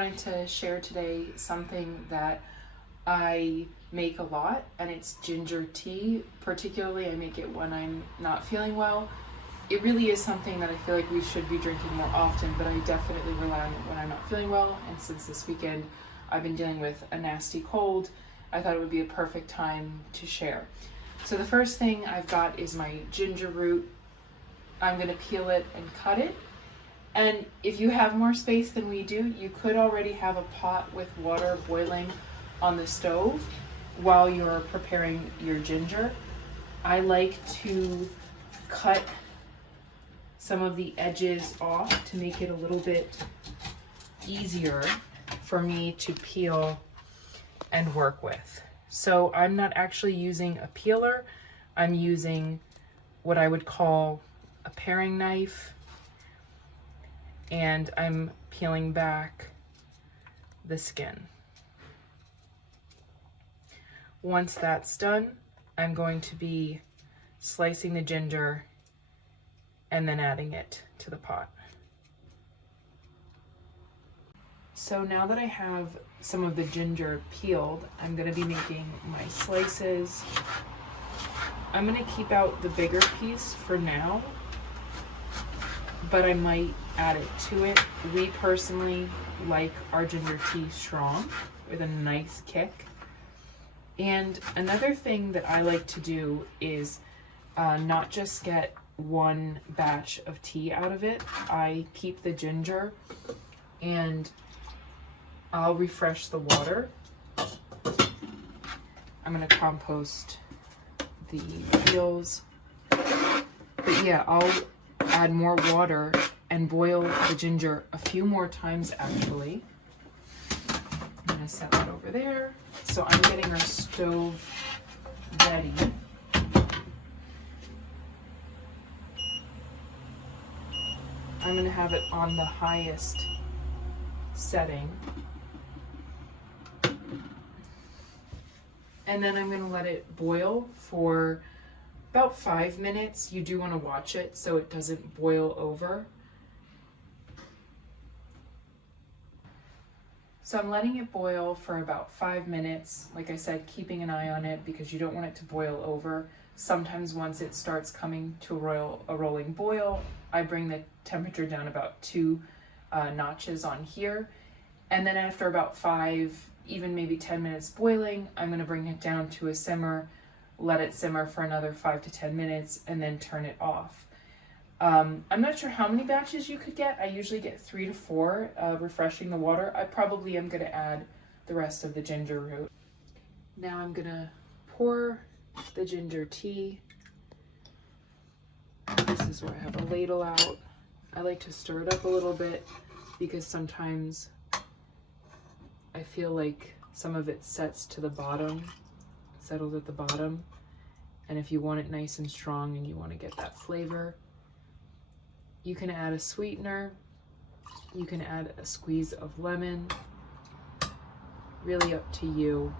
wanted to share today something that I make a lot, and it's ginger tea. Particularly, I make it when I'm not feeling well. It really is something that I feel like we should be drinking more often, but I definitely rely on it when I'm not feeling well. And since this weekend I've been dealing with a nasty cold, I thought it would be a perfect time to share. So the first thing I've got is my ginger root. I'm going to peel it and cut it. And if you have more space than we do, you could already have a pot with water boiling on the stove while you're preparing your ginger. I like to cut some of the edges off to make it a little bit easier for me to peel and work with. So I'm not actually using a peeler. I'm using what I would call a paring knife, and I'm peeling back the skin. Once that's done, I'm going to be slicing the ginger and then adding it to the pot. So now that I have some of the ginger peeled, I'm going to be making my slices. I'm going to keep out the bigger piece for now, but I might add it to it. We personally like our ginger tea strong with a nice kick. And another thing that I like to do is not just get one batch of tea out of it. I keep the ginger and I'll refresh the water. I'm going to compost the peels. But yeah, I'll add more water and boil the ginger a few more times actually. I'm going to set that over there. So I'm getting our stove ready. I'm going to have it on the highest setting. And then I'm going to let it boil for about 5 minutes. You do want to watch it so it doesn't boil over. So I'm letting it boil for about 5 minutes. Like I said, keeping an eye on it because you don't want it to boil over. Sometimes once it starts coming to a rolling boil, I bring the temperature down about 2 notches on here. And then after about 5, even maybe 10 minutes boiling, I'm going to bring it down to a simmer, let it simmer for another 5 to 10 minutes, and then turn it off. I'm not sure how many batches you could get. I usually get 3 to 4, refreshing the water. I probably am going to add the rest of the ginger root. Now I'm going to pour the ginger tea. This is where I have a ladle out. I like to stir it up a little bit because sometimes I feel like some of it sets to the bottom, settles at the bottom. And if you want it nice and strong and you want to get that flavor, you can add a sweetener. You can add a squeeze of lemon. Really up to you.